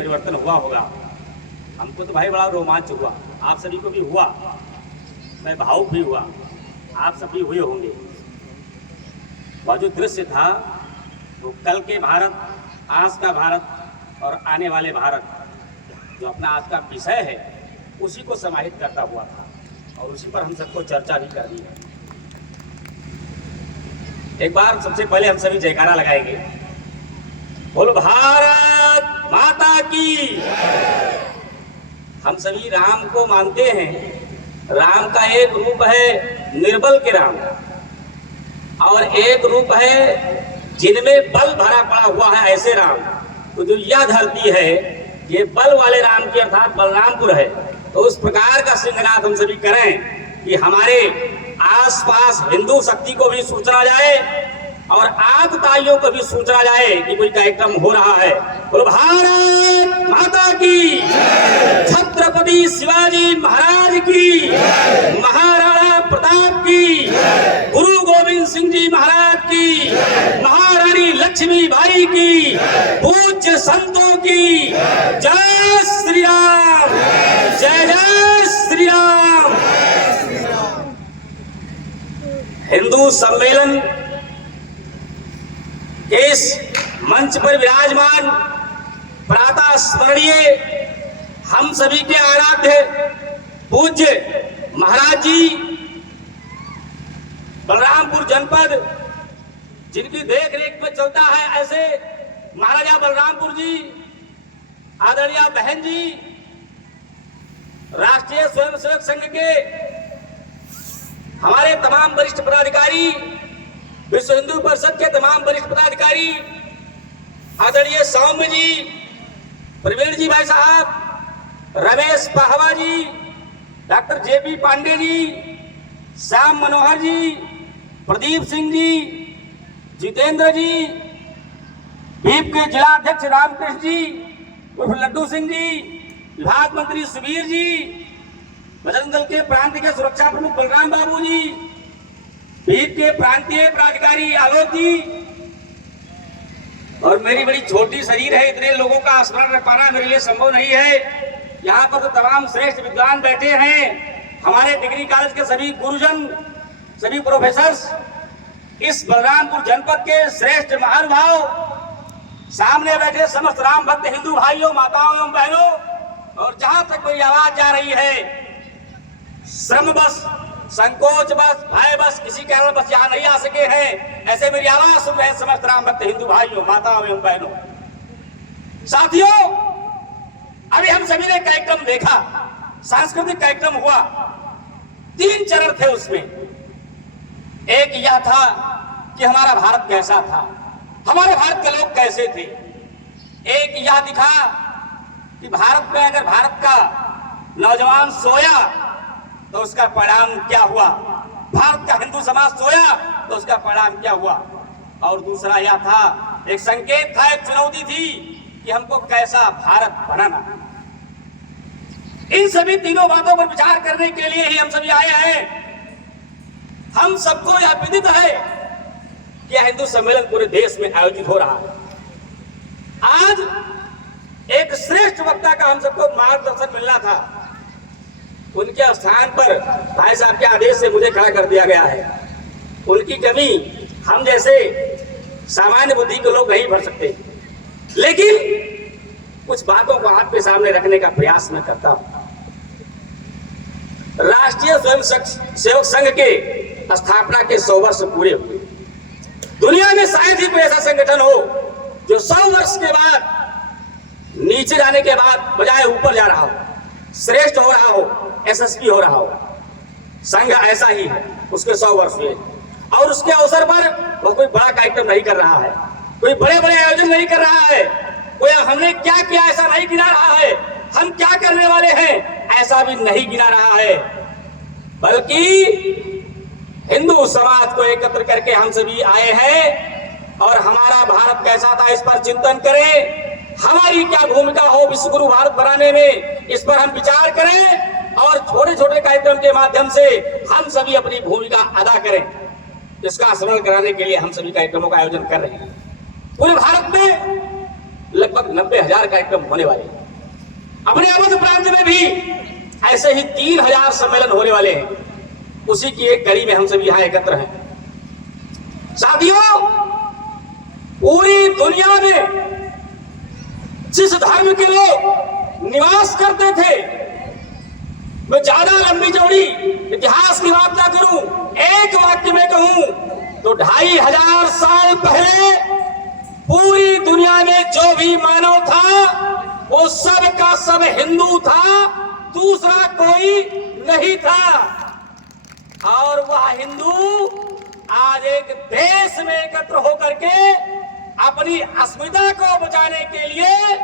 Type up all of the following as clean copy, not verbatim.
परिवर्तन हुआ होगा। हमको तो भाई बड़ा रोमांच हुआ, आप सभी को भी हुआ, मैं भावुक भी हुआ, आप सभी हुए होंगे। वह जो दृश्य था वो कल के भारत, आज का भारत और आने वाले भारत, जो अपना आज का विषय है उसी को समाहित करता हुआ था और उसी पर हम सबको चर्चा भी करनी है। एक बार सबसे पहले हम सभी जयकारा लगाएंगे, बोलो भारत माता की। हम सभी राम को मानते हैं, राम का एक रूप है निर्बल के राम और एक रूप है जिनमें बल भरा पड़ा हुआ है ऐसे राम। तो जो यह धरती है ये बल वाले राम की अर्थात बलरामपुर है। तो उस प्रकार का सिंहनाद हम सभी करें कि हमारे आसपास हिंदू शक्ति को भी सूचना जाए और आतताइयों को भी सूचना जाए कि कोई कार्यक्रम हो रहा है। बोलो भारत माता की, छत्रपति शिवाजी महाराज की, महाराणा प्रताप की, गुरु गोविंद सिंह जी महाराज की, महारानी लक्ष्मीबाई की, पूज्य संतों की, जय श्री राम, जय जय श्री राम। हिंदू सम्मेलन इस मंच पर विराजमान प्रातः स्मरणीय हम सभी के आराध्य पूज्य महाराज जी, बलरामपुर जनपद जिनकी देख रेख में चलता है ऐसे महाराजा बलरामपुर जी, आदरणीय बहन जी, राष्ट्रीय स्वयंसेवक संघ के हमारे तमाम वरिष्ठ पदाधिकारी, विश्व हिंदू परिषद के तमाम वरिष्ठ पदाधिकारी, आदरणीय सौम्य जी, प्रवीण जी भाई साहब, रमेश पाहवा जी, डॉक्टर जेपी पांडे जी, श्याम मनोहर जी, प्रदीप सिंह जी, जितेंद्र जी, भीप के जिला अध्यक्ष रामकृष्ण जी उर्फ लड्डू सिंह जी, विभाग मंत्री सुबीर जी, बजरंग दल के प्रांत के सुरक्षा प्रमुख बलराम बाबू जी, भीप के प्रांतीय पदाधिकारी आलोक जी, और मेरी बड़ी छोटी शरीर है, इतने लोगों का स्मरण रख पाना मेरे लिए संभव नहीं है। यहाँ पर तो तमाम श्रेष्ठ विद्वान बैठे हैं, हमारे डिग्री कॉलेज के सभी गुरुजन, सभी प्रोफेसर्स, इस बलरामपुर जनपद के श्रेष्ठ महानुभाव, सामने बैठे समस्त राम भक्त हिंदू भाइयों, माताओं एवं बहनों, और जहां तक कोई आवाज जा रही है, श्रम बस, संकोच बस, भय बस, किसी कारण बस यहाँ नहीं आ सके हैं, ऐसे मेरी आवाज सुन रहे समस्त राम भक्त हिंदू भाइयों, माताओं एवं बहनों। साथियों, अभी हम सभी ने कार्यक्रम देखा, सांस्कृतिक कार्यक्रम हुआ, 3 चरण थे उसमें। एक यह था कि हमारा भारत कैसा था, हमारे भारत के लोग कैसे थे। एक यह दिखा कि भारत में अगर भारत का नौजवान सोया तो उसका परिणाम क्या हुआ, भारत का हिंदू समाज सोया तो उसका परिणाम क्या हुआ। और दूसरा यह था, एक संकेत था, एक चुनौती थी कि हमको कैसा भारत बनाना। इन सभी तीनों बातों पर विचार करने के लिए ही हम सभी आए हैं। हम सबको यह विदित है कि यह हिंदू सम्मेलन पूरे देश में आयोजित हो रहा है। आज एक श्रेष्ठ वक्ता का हम सबको मार्गदर्शन मिलना था, उनके स्थान पर भाई साहब के आदेश से मुझे खड़ा कर दिया गया है। उनकी कमी हम जैसे सामान्य बुद्धि के लोग नहीं भर सकते, लेकिन कुछ बातों को आपके सामने रखने का प्रयास मैं करता हूं। राष्ट्रीय स्वयं सेवक संघ के स्थापना के 100 वर्ष पूरे हुए। दुनिया में शायद ही कोई ऐसा संगठन हो जो 100 वर्ष के बाद नीचे जाने के बाद बजाय ऊपर जा रहा हो, श्रेष्ठ हो रहा हो, यशस्वी हो रहा हो। संघ ऐसा ही है, उसके 100 वर्ष हुए और उसके अवसर पर वो कोई बड़ा कार्यक्रम नहीं कर रहा है, कोई बड़े बड़े आयोजन नहीं कर रहा है, कोई हमने क्या किया ऐसा नहीं गिना रहा है, हम क्या करने वाले हैं ऐसा भी नहीं गिना रहा है, बल्कि हिंदू समाज को एकत्र करके हम सभी आए हैं और हमारा भारत कैसा था इस पर चिंतन करें, हमारी क्या भूमिका हो विश्व गुरु भारत बनाने में, इस पर हम विचार करें और छोटे छोटे कार्यक्रम के माध्यम से हम सभी अपनी भूमिका अदा करें। इसका स्मरण कराने के लिए हम सभी कार्यक्रमों का आयोजन कर रहे हैं। पूरे भारत में लगभग 90,000 कार्यक्रम होने वाले हैं। अपने अवध प्रांत में भी ऐसे ही 3,000 सम्मेलन होने वाले हैं। उसी की एक कड़ी में हम सब यहां एकत्र हैं। साथियों, पूरी दुनिया में जिस धर्म के लोग निवास करते थे, मैं ज्यादा लंबी चौड़ी इतिहास की बात ना करूं, एक वाक्य में कहूं तो 2,500 साल पहले पूरी दुनिया में जो भी मानव था वो सब का सब हिंदू था, दूसरा कोई नहीं था। और वह हिंदू आज एक देश में एकत्र होकर के अपनी अस्मिता को बचाने के लिए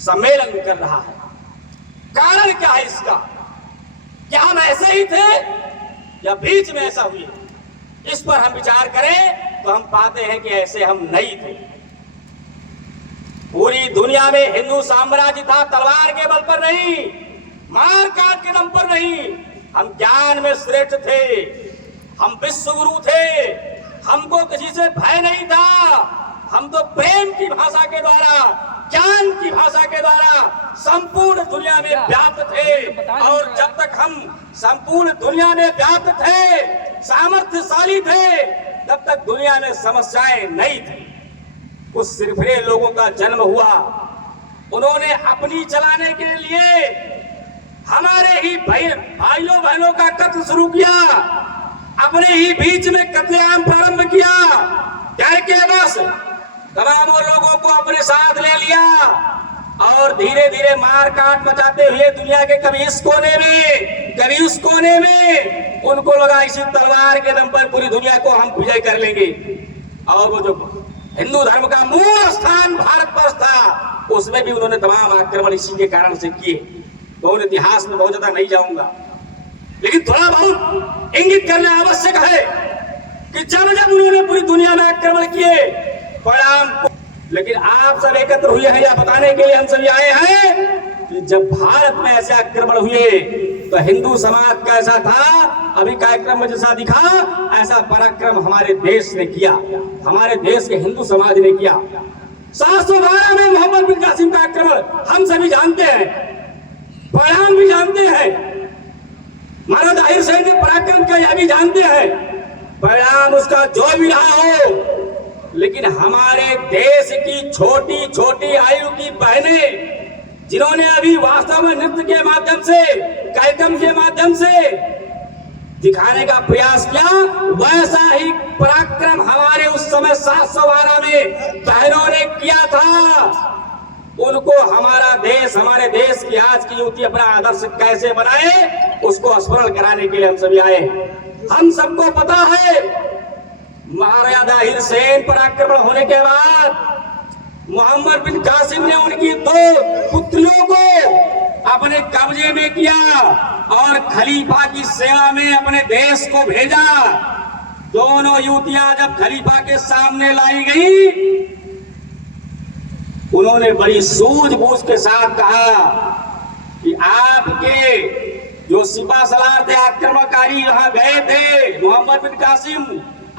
सम्मेलन कर रहा है। कारण क्या है इसका? क्या हम ऐसे ही थे या बीच में ऐसा हुआ? इस पर हम विचार करें तो हम पाते हैं कि ऐसे हम नहीं थे। पूरी दुनिया में हिंदू साम्राज्य था, तलवार के बल पर नहीं, मार काट के दम पर नहीं। हम ज्ञान में श्रेष्ठ थे, हम विश्व गुरु थे, हमको किसी से भय नहीं था। हम तो प्रेम की भाषा के द्वारा, ज्ञान की भाषा के द्वारा संपूर्ण दुनिया में व्याप्त थे। और जब तक हम संपूर्ण दुनिया में व्याप्त थे, सामर्थ्यशाली थे, तब तक दुनिया में समस्याएं नहीं थी। कुछ सिरफिरे लोगों का जन्म हुआ, उन्होंने अपनी चलाने के लिए हमारे ही भाइयों बहनों का कत्ल शुरू किया, अपने ही बीच में कत्लेआम प्रारंभ किया, करके बस तमाम लोगों को अपने साथ ले लिया और धीरे धीरे मार काट मचाते हुए दुनिया के कभी इस कोने में कभी उस कोने में, उनको लगा इसी तलवार के दम पर पूरी दुनिया को हम विजय कर लेंगे। और वो जो हिंदू धर्म का मूल स्थान भारतवर्ष था, उसमें भी उन्होंने तमाम आक्रमण इसी के कारण से किए। तो इतिहास में बहुत ज्यादा नहीं जाऊंगा, लेकिन थोड़ा बहुत इंगित करना आवश्यक है कि जब जब उन्होंने पूरी दुनिया में आक्रमण किए, परिणाम। लेकिन आप सब एकत्र हुए हैं या बताने के लिए हम सभी आए हैं कि जब भारत में ऐसे आक्रमण हुए तो हिंदू समाज कैसा था, अभी कार्यक्रम में जैसा दिखा, ऐसा पराक्रम हमारे देश ने किया, हमारे देश के हिंदू समाज ने किया। 712 में मोहम्मद बिन कासिम का आक्रमण हम सभी जानते हैं, परिणाम भी जानते हैं। महाराजा दाहिर सैन ने पराक्रम किया, यह भी जानते हैं। परिणाम उसका जो भी रहा हो, लेकिन हमारे देश की छोटी छोटी आयु की बहनें, जिन्होंने अभी वास्तव में नृत्य के माध्यम से, कार्यक्रम के माध्यम से दिखाने का प्रयास किया, वैसा ही पराक्रम हमारे उस समय 712 में बहनों ने किया था। उनको हमारा देश, हमारे देश की आज की युवती अपना आदर्श कैसे बनाए, उसको स्मरण कराने के लिए हम सभी आए। हम सबको पता है, महाराजा दाहिर सैन पर आक्रमण होने के बाद मोहम्मद बिन कासिम ने उनकी 2 पुत्रियों को अपने कब्जे में किया और खलीफा की सेवा में अपने देश को भेजा। दोनों युवतियां जब खलीफा के सामने लाई गई, उन्होंने बड़ी सूझबूझ के साथ कहा कि आपके जो सिपा सलार थे, आक्रमणकारी यहाँ गए थे, मोहम्मद बिन कासिम,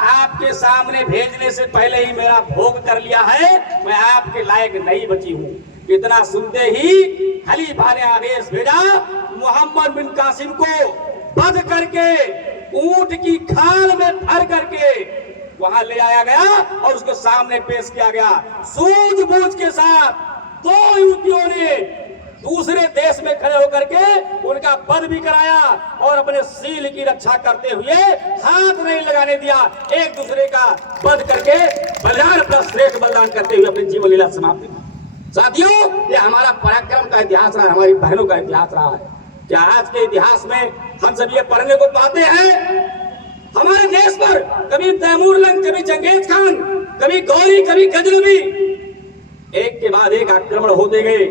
आपके सामने भेजने से पहले ही मेरा भोग कर लिया है, मैं आपके लायक नहीं बची हूँ। इतना सुनते ही खलीफा ने आदेश भेजा, मोहम्मद बिन कासिम को बंद करके ऊंट की खाल में भर करके वहां ले आया गया और उसके सामने पेश किया गया। सूझबूझ के साथ 2 युवतियों ने दूसरे देश में खड़े होकर के उनका वध भी कराया और अपने सील की रक्षा करते हुए हाथ नहीं लगाने दिया, एक दूसरे का वध करके बलिदान पर श्रेष्ठ बलिदान करते हुए अपनी जीवन लीला समाप्त की। साथियों, ये हमारा पराक्रम का इतिहास रहा, हमारी बहनों का इतिहास रहा है। क्या आज के इतिहास में हम सब ये पढ़ने को पाते हैं? हमारे देश पर कभी तैमूर लंग, कभी चंगेज खान, कभी गौरी, कभी गजनवी, एक के बाद एक आक्रमण होते गए।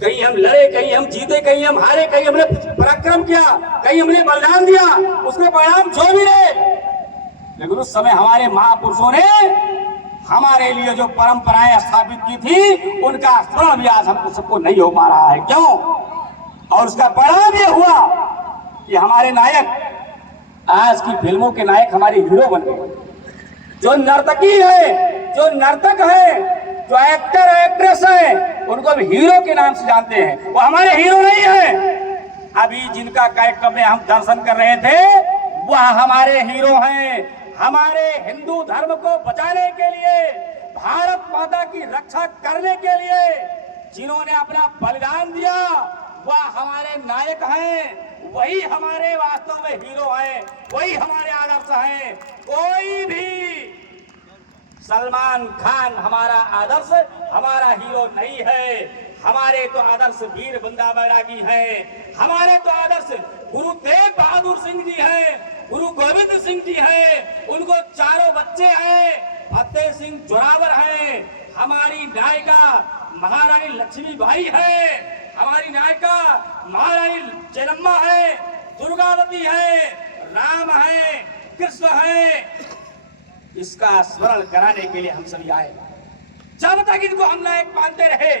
कहीं हम लड़े, कहीं हम जीते, कहीं हम हारे, कहीं हमने पराक्रम किया, कहीं हमने बलिदान दिया, उसके परिणाम जो भी रहे। लेकिन उस समय हमारे महापुरुषों ने हमारे लिए जो परंपराएं स्थापित की थी, उनका स्मरण भी आज हम सबको नहीं हो पा रहा है। क्यों? और उसका परिणाम ये हुआ कि हमारे नायक, आज की फिल्मों के नायक हमारे हीरो बन गए। जो नर्तकी है, जो नर्तक है, जो एक्टर एक्ट्रेस हैं उनको भी हीरो के नाम से जानते हैं, वो हमारे हीरो नहीं है। अभी जिनका कार्यक्रम में हम दर्शन कर रहे थे वह हमारे हीरो हैं। हमारे हिंदू धर्म को बचाने के लिए, भारत माता की रक्षा करने के लिए जिन्होंने अपना बलिदान दिया वह हमारे नायक हैं। वही हमारे वास्तव में हीरो हैं, वही हमारे आदर्श हैं। कोई भी सलमान खान हमारा आदर्श, हमारा हीरो नहीं है। हमारे तो आदर्श वीर बंदा बैरागी हैं। हमारे तो आदर्श गुरु तेग बहादुर सिंह जी हैं, गुरु गोविंद सिंह जी हैं। उनको चारों बच्चे हैं। फतेह सिंह जोरावर हैं। हमारी नायिका महारानी लक्ष्मीबाई है। हमारी नायिका महारानी चेन्नम्मा है, दुर्गावती है, राम है, कृष्ण है। इसका स्मरण कराने के लिए हम सभी आए। जब तक इनको हम नायक मानते रहे,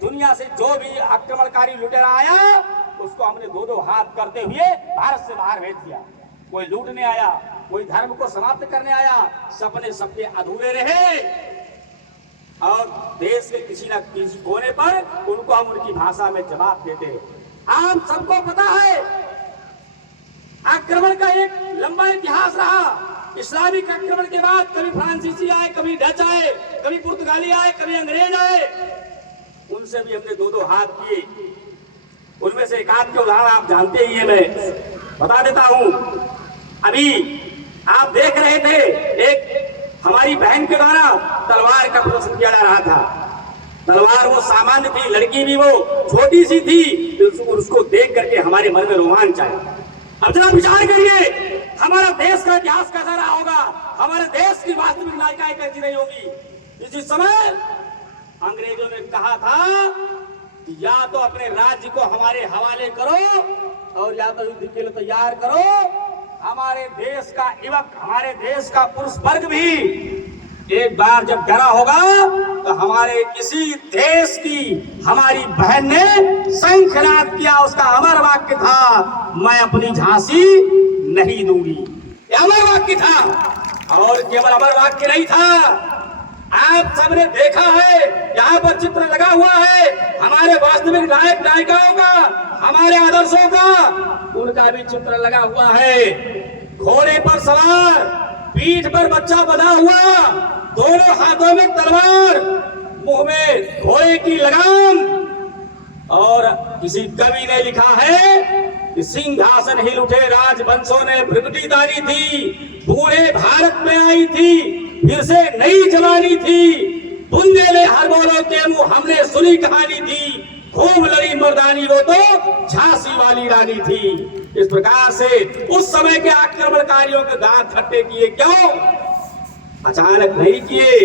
दुनिया से जो भी आक्रमणकारी लुटेरा आया उसको हमने दो दो हाथ करते हुए भारत से बाहर भेज दिया। कोई लूटने आया, कोई धर्म को समाप्त करने आया, सपने सबके अधूरे रहे। और देश के किसी न किसी कोने पर उनको हम उनकी भाषा में जवाब देते हैं। आप सबको पता है आक्रमण का एक लंबा इतिहास रहा। इस्लामिक आक्रमण के बाद कभी फ्रांसीसी आए, कभी डच आए, कभी पुर्तगाली आए, कभी अंग्रेज आए। उनसे भी हमने दो दो हाथ किए। उनमें से एक आध के उदाहरण आप जानते ही है, मैं बता देता हूं। अभी आप देख रहे थे एक हमारी बहन के द्वारा तलवार का प्रदर्शन किया जा रहा था। तलवार वो सामान्य थी, लड़की भी वो छोटी सी थी। उसको देख करके हमारे मन में रोमांच आया। अब जरा विचार करिए, हमारा देश का इतिहास कैसा रहा होगा, हमारे देश की वास्तविक नायिकाएं कैसी रही होगी। इसी समय अंग्रेजों ने कहा था कि या तो अपने राज्य को हमारे हवाले करो और या तो युद्ध के लिए तैयार करो। हमारे देश का युवक, हमारे देश का पुरुष वर्ग भी एक बार जब डरा होगा तो हमारे इसी देश की हमारी बहन ने शंखनाद किया। उसका अमर वाक्य था, मैं अपनी झांसी नहीं दूंगी। ये अमर वाक्य था। और केवल अमर वाक्य नहीं था, आप सबने देखा है यहाँ पर चित्र लगा हुआ है हमारे वास्तविक नायक नायिकाओं का, हमारे आदर्शों का। उनका भी चित्र लगा हुआ है। घोड़े पर सवार, पीठ पर बच्चा बंधा हुआ, दोनों हाथों में तलवार, मुंह में घोड़े की लगाम। और किसी कवि ने लिखा है कि सिंहासन हिल उठे राजवंशों ने भ्रुकुटी तारी थी, बूढ़े भारत में आई थी, फिर से नई जवानी थी, बुंदेले हर बोलों के मुंह हमने सुनी कहानी थी, खूब लड़ी मर्दानी वो तो झांसी वाली रानी थी। इस प्रकार से उस समय के आक्रमणकारियों के दांत खट्टे किए क्यों? अचानक नहीं किए,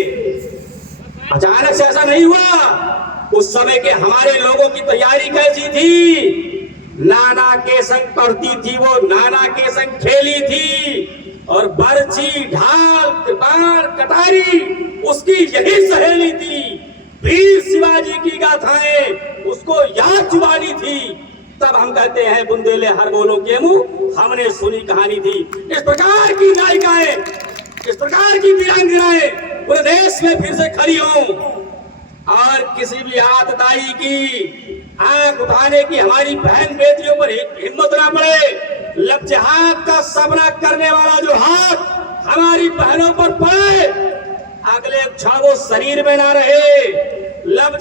अचानक से ऐसा नहीं हुआ। उस समय के हमारे लोगों की तैयारी कैसी थी? नाना के संग पढ़ती थी वो, नाना के संग खेली थी, और बर्छी, ढाल, कृपाण, कटारी उसकी यही सहेली थी। वीर शिवाजी की गाथाएं उसको याद जुबानी थी। तब हम कहते हैं बुंदेले हर बोलों के मुंह हमने सुनी कहानी थी। इस प्रकार की नायिकाएं, इस प्रकार की वीरांगनाएं पूरे देश में फिर से खड़ी हों और किसी भी आतताई की आंख उठाने की हमारी बहन बेटियों पर हिम्मत ना पड़े। लब जिहाद का सामना करने वाला जो हाथ हमारी बहनों पर पड़े, अगले क्षण वो शरीर में ना रहे। लब